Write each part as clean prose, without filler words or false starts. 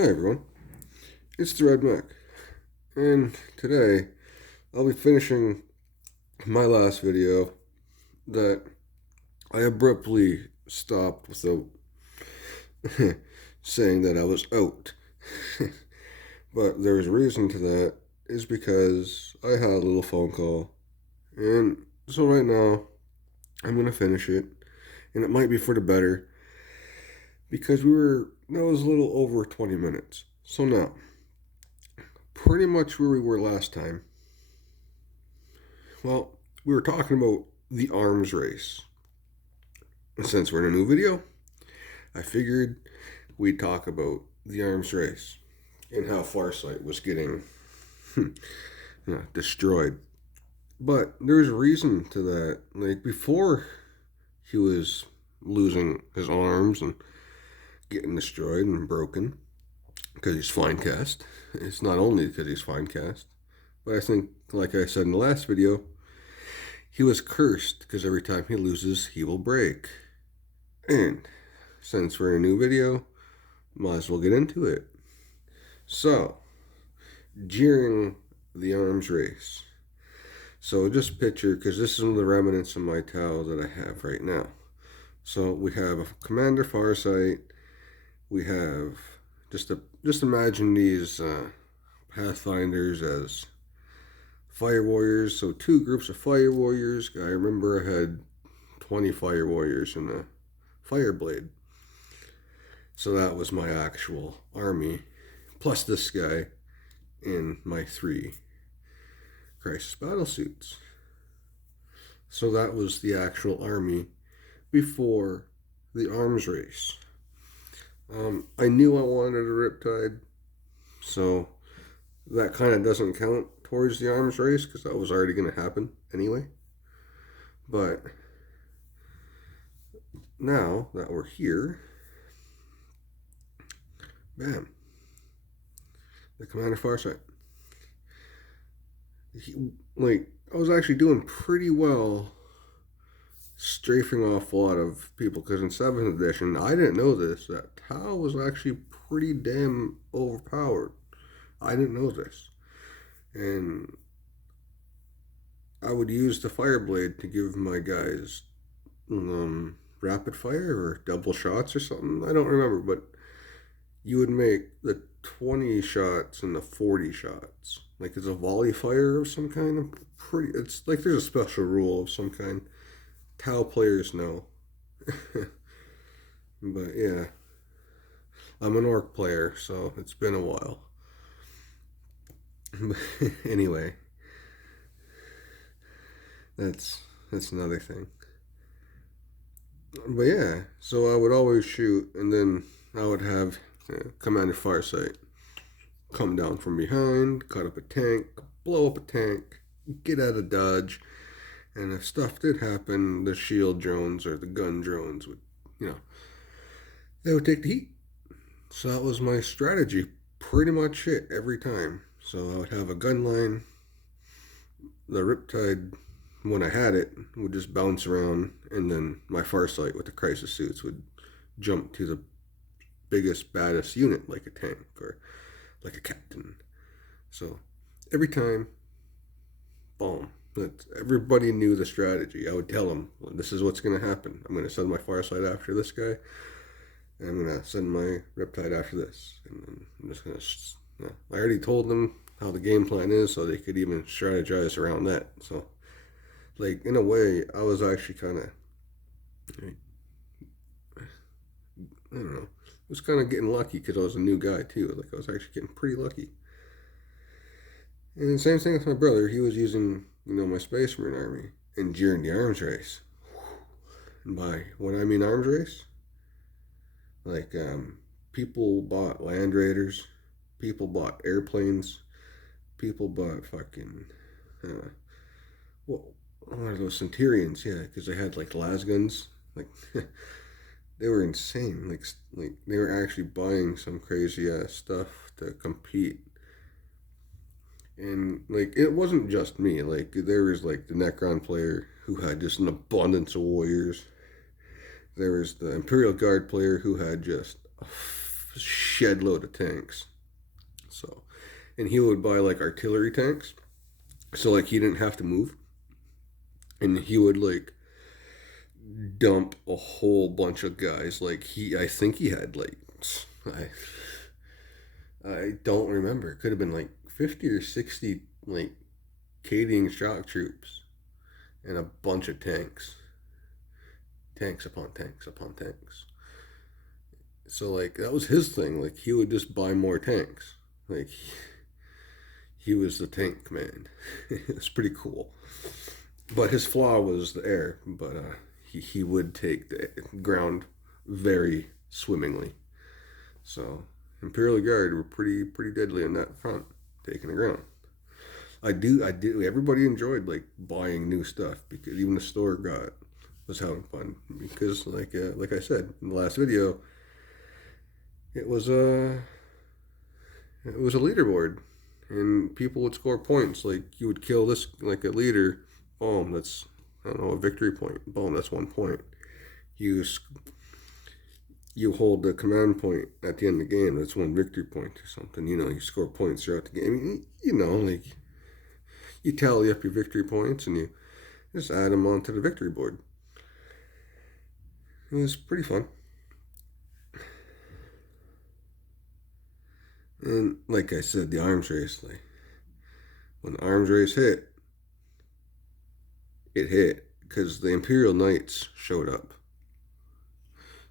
Hi everyone, it's the Red Mac, and today I'll be finishing my last video that I abruptly stopped without saying that I was out. But there's a reason to that, is because I had a little phone call, and so right now I'm gonna finish it, and it might be for the better because that was a little over 20 minutes. So now, pretty much where we were last time. Well, we were talking about the arms race. And since we're in a new video, I figured we'd talk about the arms race and how Farsight was getting destroyed. But there's a reason to that. Like, before he was losing his arms and getting destroyed and broken because he's fine cast. It's not only because he's fine cast, but I think, like I said in the last video, he was cursed because every time he loses, he will break. And since we're in a new video, might as well get into it. So, during the arms race, so just picture, because this is one of the remnants of my towel that I have right now. So we have a Commander Farsight. We have just imagine these Pathfinders as Fire Warriors. So two groups of Fire Warriors. I remember I had 20 Fire Warriors in the Fireblade. So that was my actual army, plus this guy in my 3 Crisis battle suits. So that was the actual army before the arms race. I knew I wanted a Riptide, so that kind of doesn't count towards the arms race because that was already going to happen anyway. But now that we're here, bam, the Commander Farsight. I was actually doing pretty well strafing off a lot of people because in 7th edition, I didn't know this, that Tau was actually pretty damn overpowered. I didn't know this. And I would use the Fireblade to give my guys rapid fire or double shots or something. I don't remember, but you would make the 20 shots and the 40 shots. Like it's a volley fire of some kind. It's like there's a special rule of some kind. Tau players know. But yeah, I'm an orc player, so it's been a while. Anyway, that's another thing. But yeah, so I would always shoot, and then I would have Commander Farsight come down from behind, cut up a tank, blow up a tank, get out of dodge, and if stuff did happen, the shield drones or the gun drones would, they would take the heat. So that was my strategy. Pretty much it every time. So I would have a gun line. The Riptide, when I had it, would just bounce around, and then my Farsight with the Crisis suits would jump to the biggest, baddest unit, like a tank or like a captain. So every time, boom. Everybody knew the strategy. I would tell them, well, this is what's going to happen. I'm going to send my Farsight after this guy, and I'm going to send my Riptide after this. And then I'm just going to... I already told them how the game plan is, so they could even strategize around that. So, like, in a way, I was actually kind of... I don't know. I was kind of getting lucky because I was a new guy, too. Like, I was actually getting pretty lucky. And the same thing with my brother. He was using, my Space Marine army. And during the arms race, and by when I mean arms race, like, people bought Land Raiders, people bought airplanes, people bought fucking, what are those Centurions? Yeah, because they had, like, lasguns. Like, they were insane. Like they were actually buying some crazy ass stuff to compete. And, like, it wasn't just me. Like, there was, like, the Necron player who had just an abundance of warriors. There was the Imperial Guard player who had just a shed load of tanks. So, and he would buy like artillery tanks, so like he didn't have to move, and he would like dump a whole bunch of guys. Like I think he had like I I don't remember. It could have been like 50 or 60 like Cadian shock troops and a bunch of tanks, tanks upon tanks upon tanks. So like that was his thing. Like he would just buy more tanks. Like he was the tank man. It's pretty cool. But his flaw was the air. But he would take the ground very swimmingly. So Imperial Guard were pretty deadly on that front, taking the ground. I do. Everybody enjoyed like buying new stuff because even the store got was having fun because like I said in the last video, it was a leaderboard, and people would score points. Like you would kill this like a leader, boom, that's I don't know a victory point. Boom, that's 1 point. You you hold the command point at the end of the game. That's one victory point or something. You know, you score points throughout the game. You know, like you tally up your victory points and you just add them onto the victory board. It was pretty fun. And like I said, the arms race, like when the arms race hit, it hit because the Imperial Knights showed up.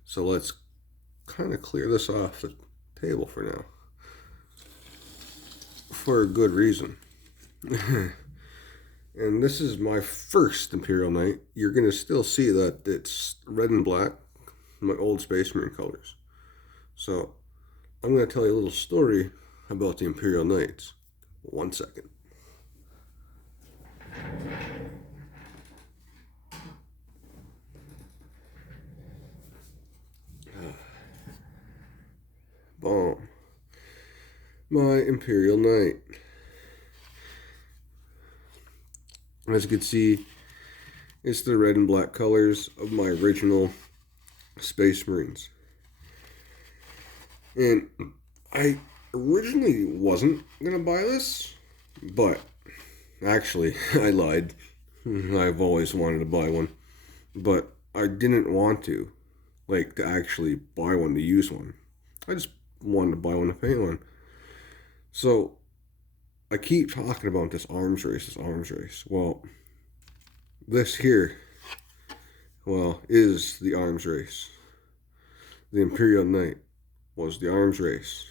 So let's kind of clear this off the table for now. For a good reason. And this is my first Imperial Knight. You're going to still see that it's red and black, my old Space Marine colors. So I'm going to tell you a little story about the Imperial Knights. 1 second. Boom. My Imperial Knight. As you can see, it's the red and black colors of my original Space Marines. And I originally wasn't going to buy this, but actually, I lied. I've always wanted to buy one, but I didn't want to, like, to actually buy one, to use one. I just wanted to buy one to paint one. So, I keep talking about this arms race. Well, this here, well, is the arms race. The Imperial Knight was the arms race.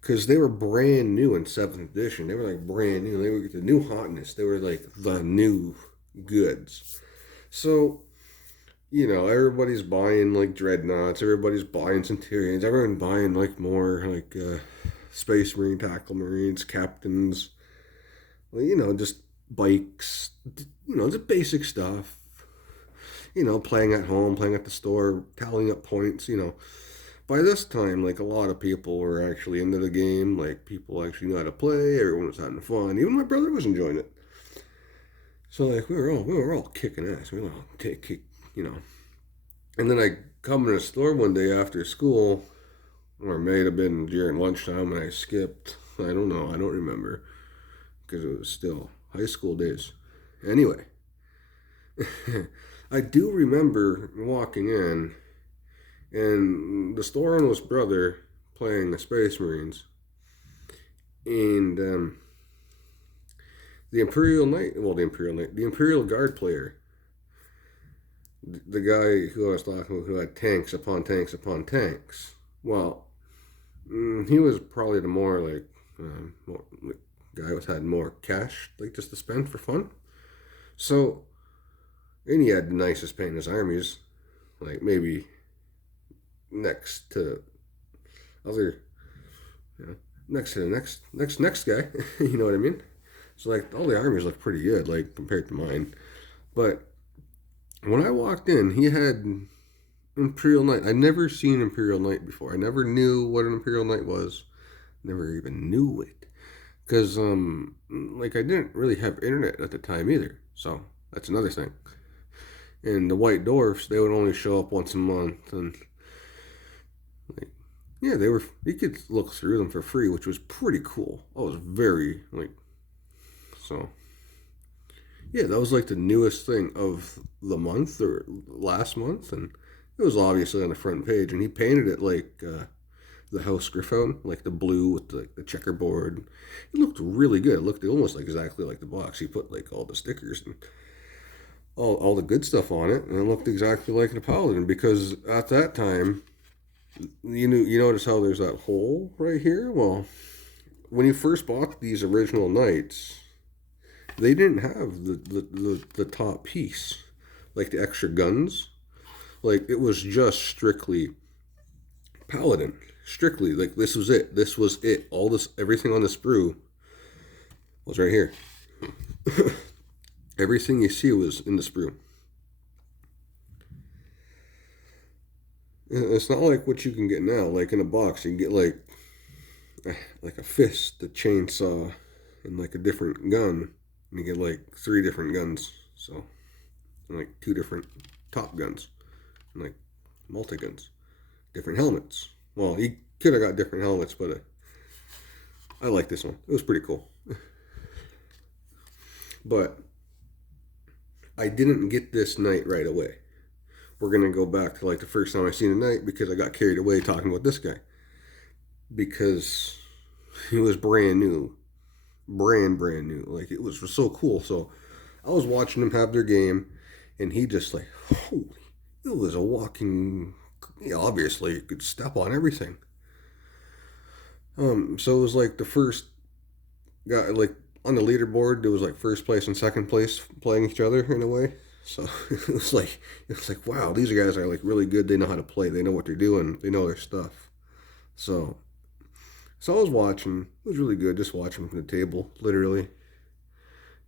Because they were brand new in 7th edition. They were like brand new. They were the new hotness. They were like the new goods. So, you know, everybody's buying like dreadnoughts. Everybody's buying Centurions. Everyone buying like more like Space Marine, Tackle Marines, Captains. Well, you know, just bikes. You know, just basic stuff. You know, playing at home, playing at the store, tallying up points, you know. By this time, like a lot of people were actually into the game. Like people actually knew how to play. Everyone was having fun. Even my brother was enjoying it. So like we were all kicking ass. We were all kick, you know. And then I come in the store one day after school, or it may have been during lunchtime, and I skipped. I don't know. I don't remember because it was still high school days. Anyway, I do remember walking in, and the store owner's brother playing the Space Marines, and the Imperial Guard player, the guy who I was talking about, who had tanks upon tanks upon tanks. Well, he was probably the more like guy who had more cash, like just to spend for fun. So, and he had the nicest paint in his armies, like maybe next to other, you know, next to the next guy. You know what I mean? So like all the armies look pretty good, like compared to mine. But when I walked in, he had Imperial Knight. I'd never seen Imperial Knight before. I never knew what an Imperial Knight was. Never even knew it. Because, like, I didn't really have internet at the time either. So, that's another thing. And the White Dwarfs, they would only show up once a month. And, like, Yeah, they were. You could look through them for free, which was pretty cool. I was very like so. Yeah, that was like the newest thing of the month or last month, and it was obviously on the front page. And he painted it like the House Griffon, like the blue with the checkerboard. It looked really good. It looked almost like exactly like the box. He put like all the stickers and all the good stuff on it, and it looked exactly like the Paladin. Because at that time, you notice how there's that hole right here. Well, when you first bought these original knights, they didn't have the top piece, like the extra guns. Like it was just strictly Paladin. Strictly, like this was it. This was it. All this, everything on the sprue was right here. Everything you see was in the sprue. It's not like what you can get now. Like in a box, you can get like a fist, a chainsaw, and like a different gun. And you get like 3 different guns. So, and like 2 different top guns, and like multi guns, different helmets. Well, he could have got different helmets, but I like this one. It was pretty cool. But I didn't get this knight right away. We're gonna go back to like the first time I seen a knight because I got carried away talking about this guy because he was brand new, brand new. Like it was so cool. So I was watching them have their game, and he just like holy, it was a walking. Yeah, obviously, you could step on everything. So it was like the first guy, like on the leaderboard, there was like first place and second place playing each other in a way. So it was like wow, these guys are like really good. They know how to play. They know what they're doing. They know their stuff. So so I was watching. It was really good, just watching from the table, literally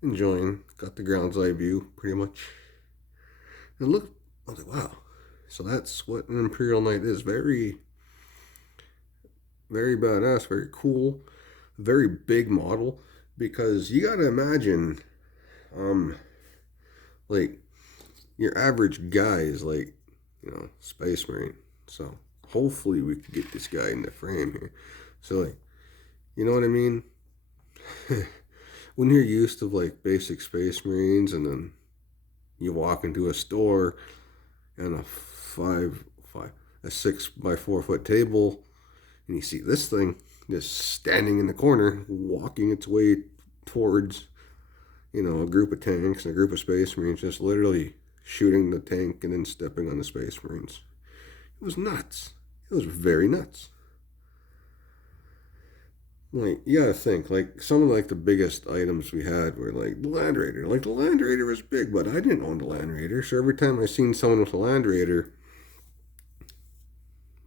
enjoying. Got the ground's eye view pretty much. And look, I was like wow. So that's what an Imperial Knight is. Very very badass. Very cool. Very big model because you gotta imagine um like your average guy is like space marine, so hopefully we could get this guy in the frame here. So like you know what I mean. When you're used to like basic space marines and then you walk into a store and a 6 by 4 foot table and you see this thing just standing in the corner walking its way towards a group of tanks and a group of space marines just literally shooting the tank and then stepping on the space marines. It was nuts. It was very nuts. Like you gotta think, like some of like the biggest items we had were like the Land Raider. Like the Land Raider was big, but I didn't own the Land Raider. So every time I seen someone with a Land Raider,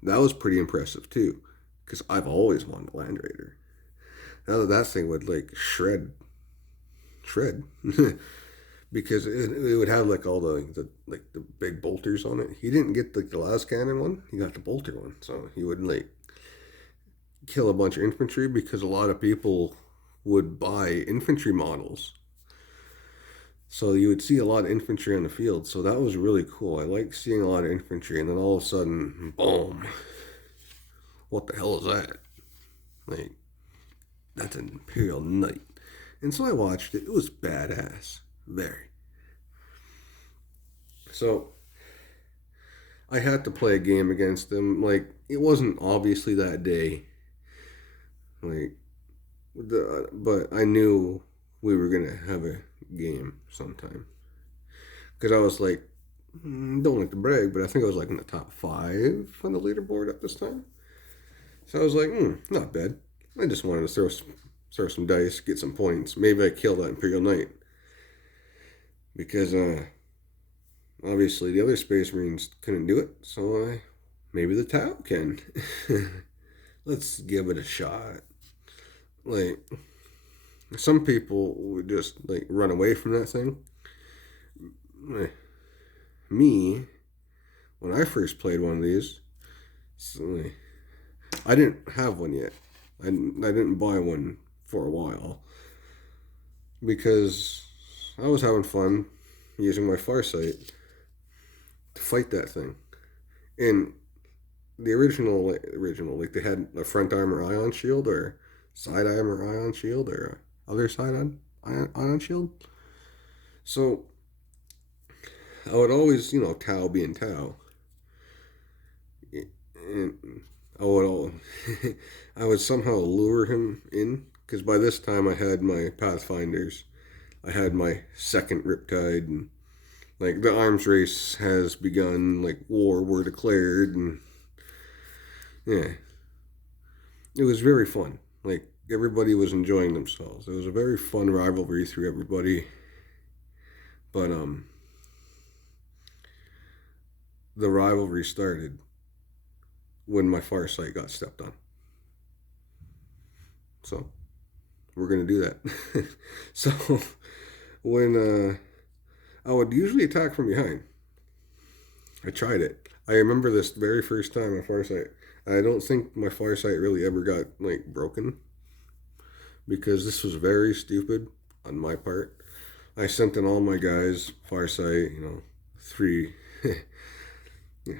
that was pretty impressive too. Because I've always wanted a Land Raider. Now that thing would like shred. Because it would have like all the like the big bolters on it. He didn't get like the las cannon one. He got the bolter one. So he would like kill a bunch of infantry because a lot of people would buy infantry models. So you would see a lot of infantry on the field. So that was really cool. I like seeing a lot of infantry, and then all of a sudden, boom! What the hell is that? Like that's an Imperial Knight. And so I watched it. It was badass, very. So I had to play a game against them. Like it wasn't obviously that day. Like but I knew we were gonna have a game sometime because I was like, don't like to brag, but I think I was like in the top 5 on the leaderboard at this time. So I was like, not bad. I just wanted to throw some dice, get some points. Maybe I kill that Imperial Knight because obviously the other Space Marines couldn't do it. So maybe the Tau can. Let's give it a shot. Like some people would just like run away from that thing. Me, when I first played one of these, I didn't have one yet. I didn't buy one for a while because I was having fun using my Farsight to fight that thing. And the original, like they had a front armor ion shield or side armor ion shield or other side ion shield. So I would always, Tau being Tau, and I would, I would somehow lure him in because by this time I had my Pathfinders, I had my second Riptide, and like the arms race has begun, like war were declared, and yeah, it was very fun. Like everybody was enjoying themselves. It was a very fun rivalry through everybody, but the rivalry started when my Farsight got stepped on. So we're gonna do that. So when I would usually attack from behind. I tried it. I remember this very first time on Farsight. I don't think my Farsight really ever got like broken because this was very stupid on my part. I sent in all my guys Farsight, three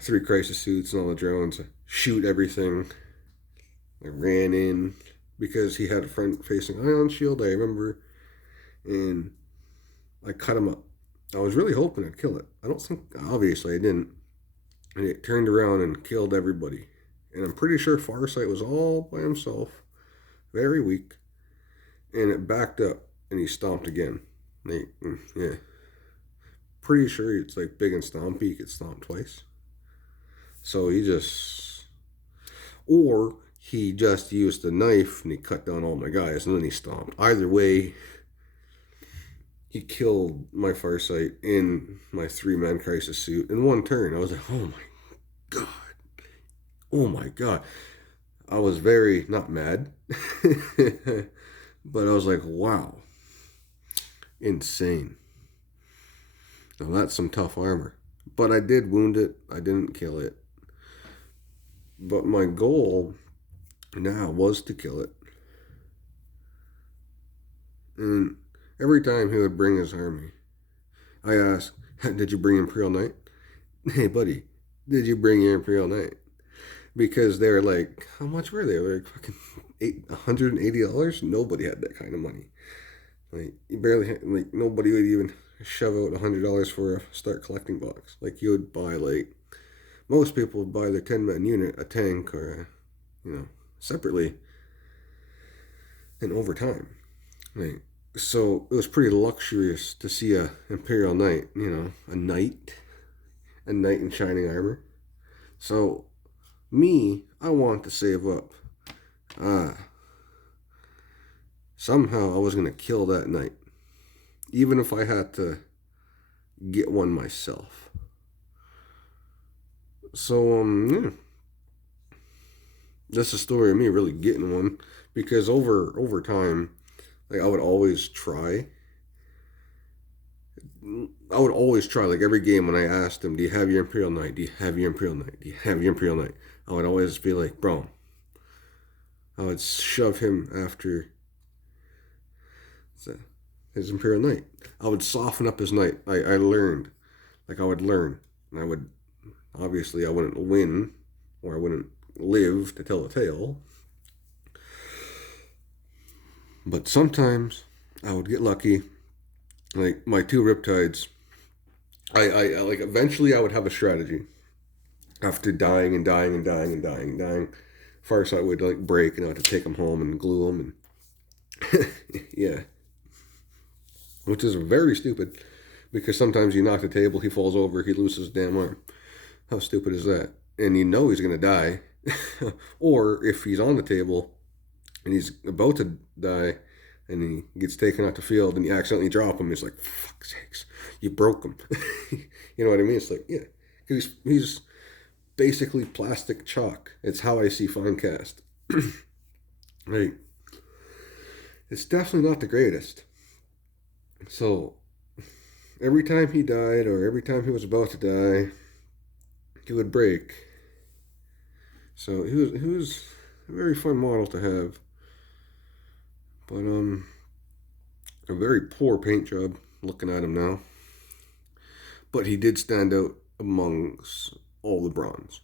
three crisis suits and all the drones, shoot everything. I ran in because he had a front facing ion shield, I remember, and I cut him up. I was really hoping I'd kill it. I don't think, obviously, I didn't. And it turned around and killed everybody. And I'm pretty sure Farsight was all by himself, very weak. And it backed up and he stomped again. Yeah. Pretty sure it's like big and stompy, he could stomp twice. So he just. Or he just used a knife and he cut down all my guys and then he stomped. Either way, he killed my Farsight in my 3-man crisis suit in one turn. I was like, oh my god. Oh my god. I was very, not mad, but I was like, wow. Insane. Now that's some tough armor. But I did wound it. I didn't kill it. But my goal now was to kill it. And every time he would bring his army, I asked, did you bring Imperial Knight? Hey, buddy, did you bring your Imperial Knight? Because they're like, how much were they? They're like fucking $180? Nobody had that kind of money. Like, you barely had, like, nobody would even shove out $100 for a start collecting box. Like, you would buy, like, most people would buy their 10-man unit, a tank, or, separately and over time. Like, so it was pretty luxurious to see a Imperial Knight, a knight in shining armor. So, me, I want to save up. Somehow I was going to kill that knight. Even if I had to get one myself. So, yeah. That's the story of me really getting one. Because over time, like, I would always try. Like, every game when I asked him, do you have your Imperial Knight? Do you have your Imperial Knight? Do you have your Imperial Knight? I would always be like, bro. I would shove him after his Imperial Knight. I would soften up his knight. I learned. Like, I would learn. And I would, obviously, I wouldn't win, or I wouldn't live to tell the tale. But sometimes I would get lucky. Like, my 2 Riptides, I like, eventually I would have a strategy. After dying and dying and dying and dying and dying, Farsight would, like, break, and I had to take him home and glue him, and yeah. Which is very stupid, because sometimes you knock the table, he falls over, he loses his damn arm. How stupid is that? And you know he's going to die. Or if he's on the table and he's about to die and he gets taken out the field and you accidentally drop him, it's like, for fuck's sakes, you broke him. You know what I mean? It's like, yeah, he's basically plastic chalk. It's how I see Finecast. Right. It's definitely not the greatest. So, every time he died, or every time he was about to die, he would break. So he was a very fun model to have, but a very poor paint job. Looking at him now, but he did stand out amongst all the bronze.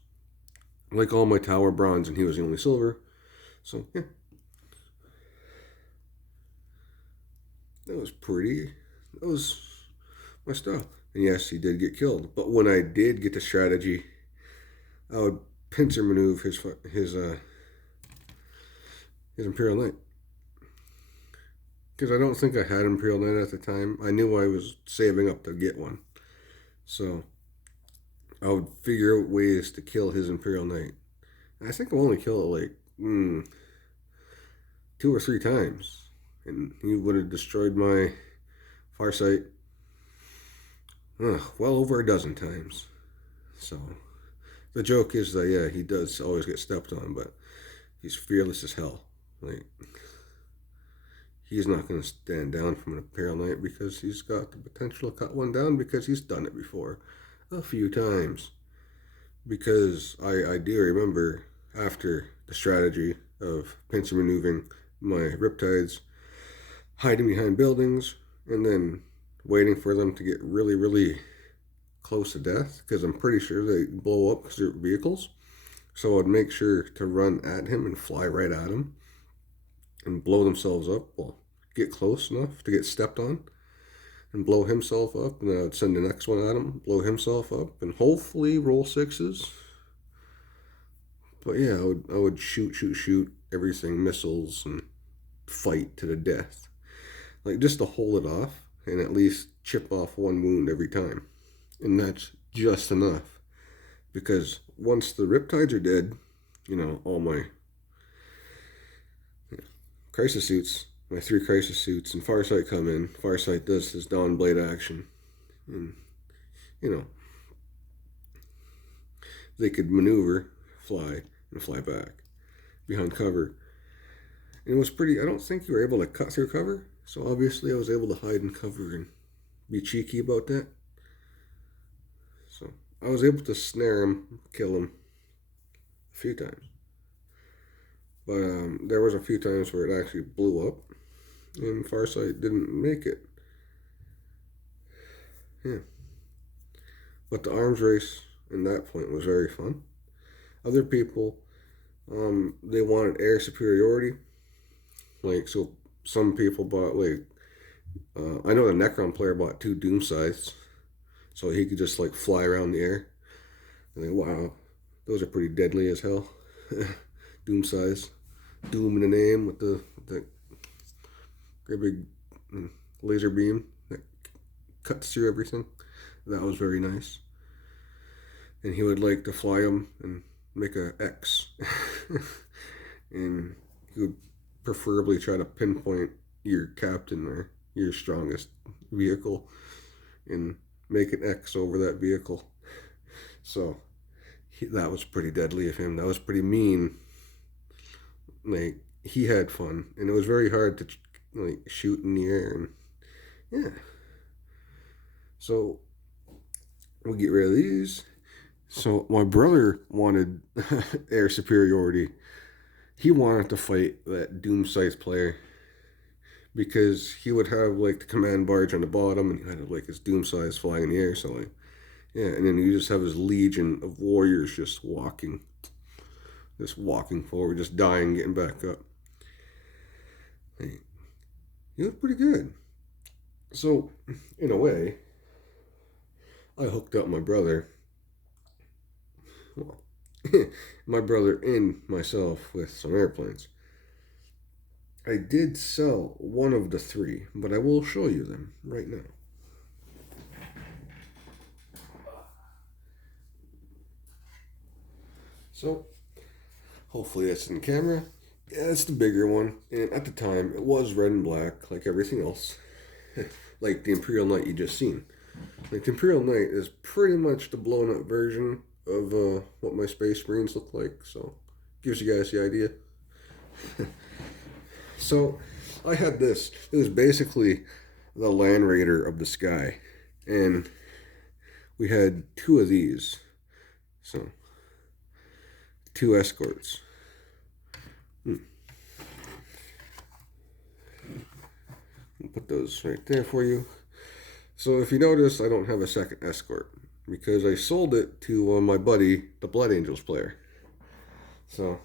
like all my tower bronze, and he was the only silver. So yeah, that was pretty. That was my stuff. And yes, he did get killed. But when I did get the strategy, I would pincer maneuver his Imperial Knight, because I don't think I had Imperial Knight at the time. I knew I was saving up to get one, so I would figure out ways to kill his Imperial Knight. I think I only killed it like 2 or 3 times, and he would have destroyed my Farsight well over a dozen times. So the joke is that yeah, he does always get stepped on, but he's fearless as hell. Like he's not going to stand down from an Imperial Knight because he's got the potential to cut one down because he's done it before a few times. Because I do remember after the strategy of pincer maneuvering my Riptides, hiding behind buildings, and then waiting for them to get really, really close to death, because I'm pretty sure they blow up because they're vehicles. So I'd make sure to run at him and fly right at him and blow themselves up. Well, get close enough to get stepped on and blow himself up, and then I'd send the next one at him, blow himself up, and hopefully roll sixes. But yeah, I would shoot everything, missiles, and fight to the death, like just to hold it off and at least chip off one wound every time, and that's just enough. Because once the Riptides are dead, all my crisis suits, my 3 crisis suits, and Farsight come in. Farsight does his Dawn Blade action, and you know they could maneuver, fly, and fly back behind cover. And it was pretty. I don't think you were able to cut through cover, so obviously I was able to hide in cover and be cheeky about that. So I was able to snare him, kill him a few times. But there was a few times where it actually blew up, and Farsight didn't make it. Yeah. But the arms race in that point was very fun. Other people, they wanted air superiority. Like, so some people bought, like, I know the Necron player bought 2 Doom Scythes, so he could just, like, fly around the air. And like, wow, those are pretty deadly as hell. Doom Scythes. Doom in the name with the great big laser beam that cuts through everything. That was very nice. And he would like to fly them and make a X. And he would preferably try to pinpoint your captain or your strongest vehicle and make an X over that vehicle. So that was pretty deadly of him. That was pretty mean. Like, he had fun, and it was very hard to like shoot in the air, and yeah. So we'll get rid of these. So my brother wanted air superiority. He wanted to fight that Doom Scythe player because he would have like the command barge on the bottom, and he had like his Doom Scythe flying in the air. So like, yeah, and then you just have his legion of warriors just walking forward, just dying, getting back up. He was pretty good. So, in a way, I hooked up my brother. Well, my brother and myself with some airplanes. I did sell one of the 3, but I will show you them right now. So, hopefully that's in camera. Yeah, it's the bigger one. And at the time, it was red and black, like everything else. Like the Imperial Knight you just seen. Like the Imperial Knight is pretty much the blown up version of what my Space Marines look like. So, gives you guys the idea. So, I had this. It was basically the Land Raider of the sky. And we had 2 of these. So, 2 escorts. I'll put those right there for you. So if you notice, I don't have a second escort because I sold it to my buddy, the Blood Angels player. So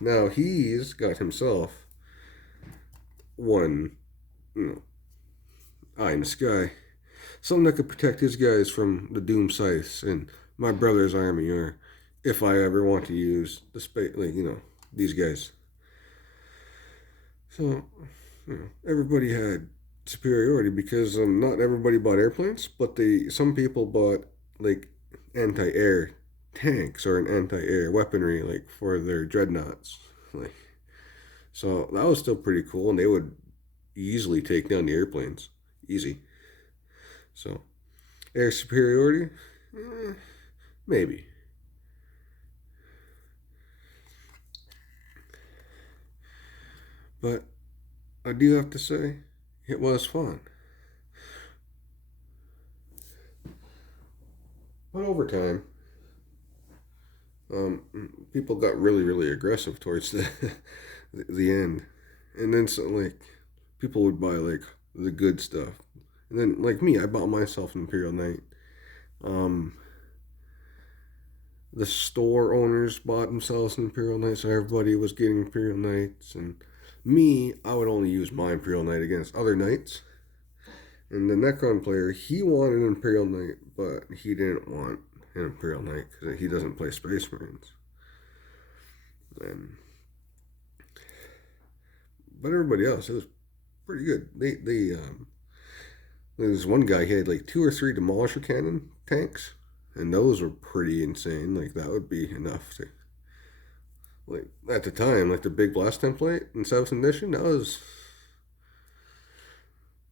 now he's got himself one, you know, eye in the sky. Something that could protect his guys from the doom scythes and my brother's army, or if I ever want to use the space, like, these guys. So, everybody had superiority because not everybody bought airplanes, but some people bought like anti-air tanks or an anti-air weaponry like for their dreadnoughts. Like, so that was still pretty cool, and they would easily take down the airplanes, easy. So air superiority, eh, maybe, but I do have to say it was fun. But over time, um, people got really, really aggressive towards the end, and then so like people would buy like the good stuff, and then like me, I bought myself an Imperial Knight. Um, the store owners bought themselves an Imperial Knight, so everybody was getting Imperial Knights, and me, I would only use my Imperial Knight against other knights. And the Necron player, he wanted an Imperial Knight, but he didn't want an Imperial Knight because he doesn't play Space Marines. And but everybody else, it was pretty good. There was one guy, he had like two or three Demolisher Cannon tanks, and those were pretty insane. Like that would be enough to, like, at the time, like the big blast template in 7th edition, that was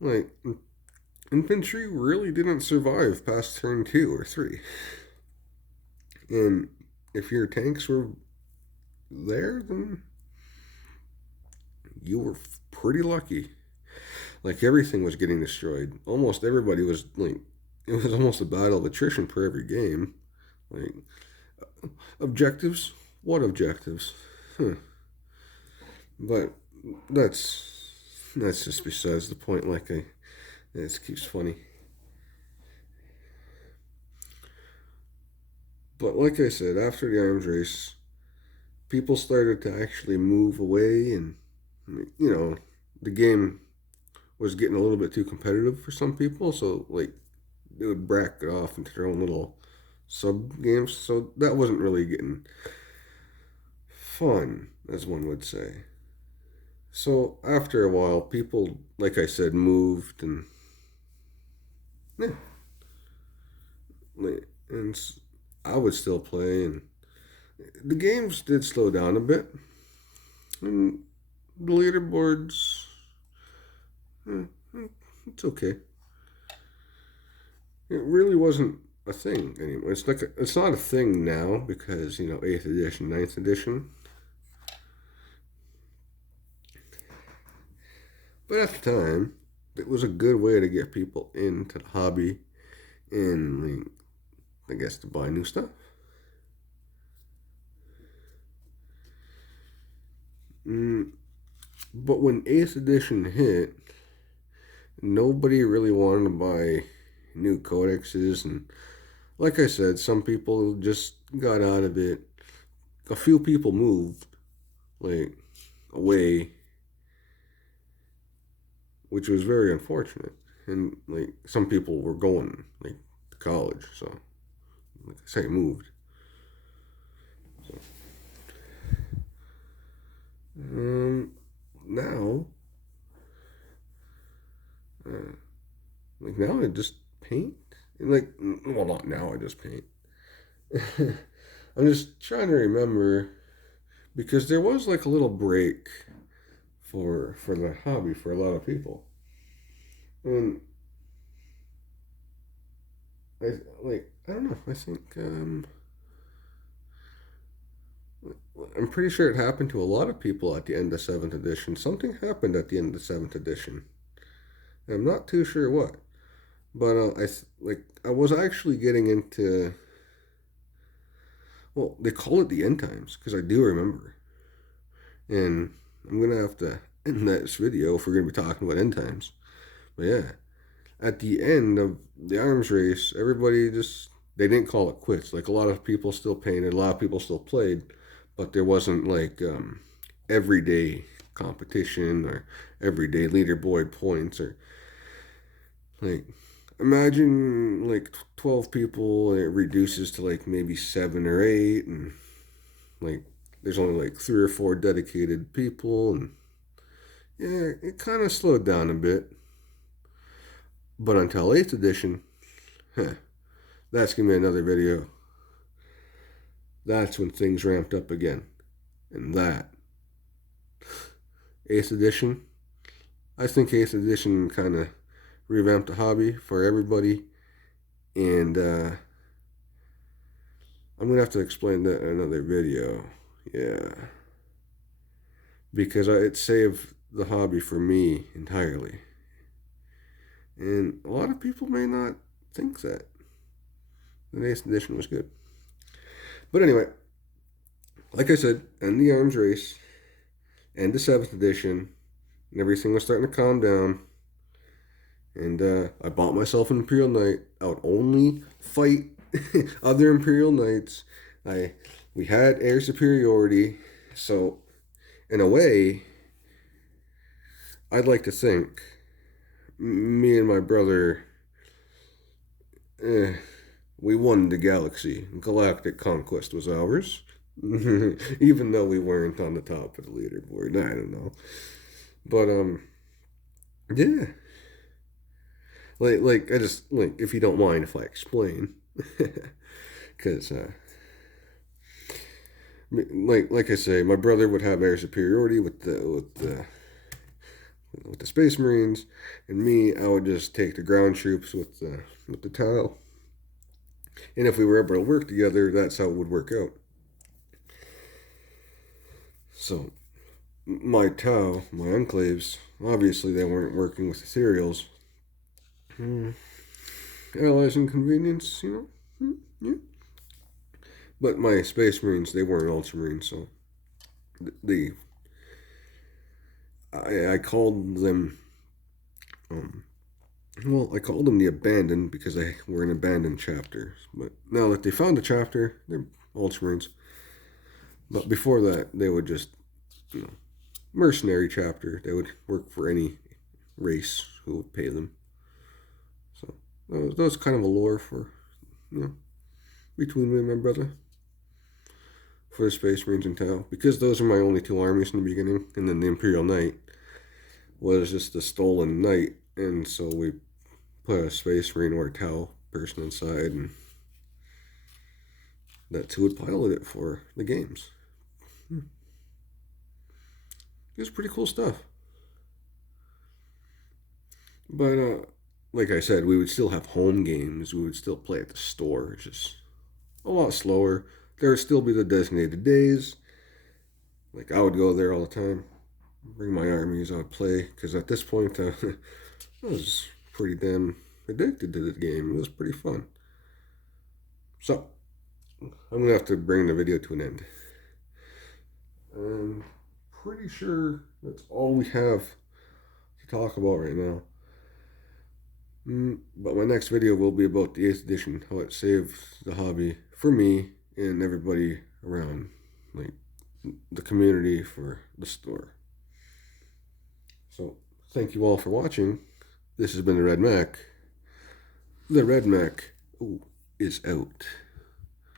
like infantry really didn't survive past turn 2 or 3. And if your tanks were there, then you were pretty lucky. Like everything was getting destroyed. Almost everybody was like, it was almost a battle of attrition for every game. Like objectives, what objectives? Huh. But that's just besides the point. Like it keeps funny. But like I said, after the arms race, people started to actually move away, and the game was getting a little bit too competitive for some people. So like they would bracket off into their own little sub games. So that wasn't really getting fun, as one would say. So after a while, people, like I said, moved, and yeah, and I would still play, and the games did slow down a bit, and the leaderboards, it's okay. It really wasn't a thing anymore. It's not a thing now because 8th edition, 9th edition. But at the time, it was a good way to get people into the hobby and, like, I guess, to buy new stuff. Mm, but when 8th edition hit, nobody really wanted to buy new codexes, and like I said, some people just got out of it. A few people moved, like, away, which was very unfortunate. And like some people were going like to college, so like I say, moved. So um, now, uh, like now I just paint. Like, well, not now. I just paint. I'm just trying to remember because there was like a little break for the hobby for a lot of people, and I don't know. I think I'm pretty sure it happened to a lot of people at the end of 7th edition. Something happened at the end of 7th edition. I'm not too sure what, but I was actually getting into. Well, they call it the end times because I do remember, and I'm gonna have to end this video if we're gonna be talking about end times. But yeah, at the end of the arms race, everybody just they didn't call it quits. Like a lot of people still painted, a lot of people still played, but there wasn't like everyday competition or everyday leaderboard points or like imagine like 12 people and it reduces to like maybe 7 or 8 and like there's only like 3 or 4 dedicated people and yeah, it kind of slowed down a bit. But until 8th edition, huh, that's gonna be another video. That's when things ramped up again. And that 8th edition, I think 8th edition kind of revamped the hobby for everybody. And I'm gonna have to explain that in another video. Yeah, because it saved the hobby for me entirely. And a lot of people may not think that the 8th edition was good. But anyway, like I said, end the arms race, end the 7th edition, and everything was starting to calm down. And I bought myself an Imperial Knight. I would only fight other Imperial Knights. We had air superiority, so in a way, I'd like to think me and my brother, we won the galaxy. Galactic conquest was ours. Even though we weren't on the top of the leaderboard. I don't know. But yeah. Like I just like if you don't mind if I explain. Cuz like I say, my brother would have air superiority with the Space Marines, and me, I would just take the ground troops with the Tau. And if we were able to work together, that's how it would work out. So, my Tau, my enclaves, obviously they weren't working with ethereals. Allies and convenience, yeah. But my Space Marines, they weren't Ultramarines, so I called them I called them the Abandoned because they were an abandoned chapter. But now that they found a chapter, they're Ultramarines. But before that, they would just, mercenary chapter. They would work for any race who would pay them. So that was kind of a lore for, between me and my brother for the Space Marines and Tau. Because those are my only 2 armies in the beginning. And then the Imperial Knight was just a stolen knight. And so we put a Space Marine or a Tau person inside, and that's who would pilot it for the games. It was pretty cool stuff. But like I said, we would still have home games. We would still play at the store. It's just a lot slower. There would still be the designated days. Like I would go there all the time, bring my armies. I would play because at this point I was pretty damn addicted to the game. It was pretty fun. So I'm gonna have to bring the video to an end. I'm pretty sure that's all we have to talk about right now. But my next video will be about the 8th edition, how it saved the hobby for me and everybody around, like the community for the store. So thank you all for watching. This has been the Red Mac. The Red Mac is out.